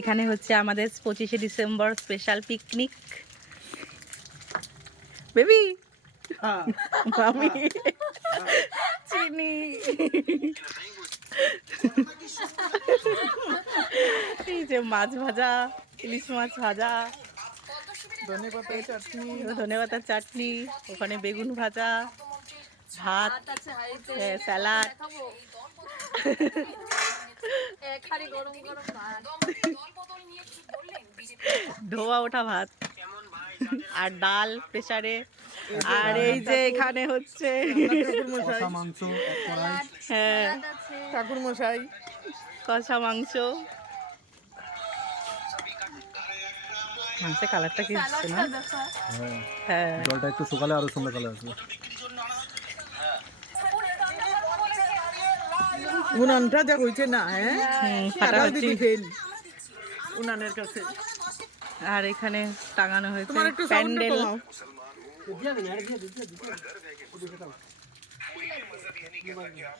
এখানে হচ্ছে আমাদের 25শে ডিসেম্বর স্পেশাল পিকনিক। বেবি মামি চিনি এই যে মাছ ভাজা, ইলিশ মাছ ভাজা, ধনেপাতার চাটনি, ওখানে বেগুন ভাজা, ভাত, স্যালাড, ধোয়া ওঠা ভাত আর ডাল প্রেসারে। আর এই যে এখানে হচ্ছে হ্যাঁ ঠাকুর মশাই কষা মাংস। মাংসের কালারটা কি হচ্ছে না? হ্যাঁ জলটা একটু শুকালে আরো সুন্দর কালার আসবে। উনানটা যা কইছে না, হ্যাঁ ফাটাফাটি। উনানের কাছে আর এখানে টাঙানো হয়েছে তোমার একটু সাউন্ডটা প্যান্ডেল। কমাও।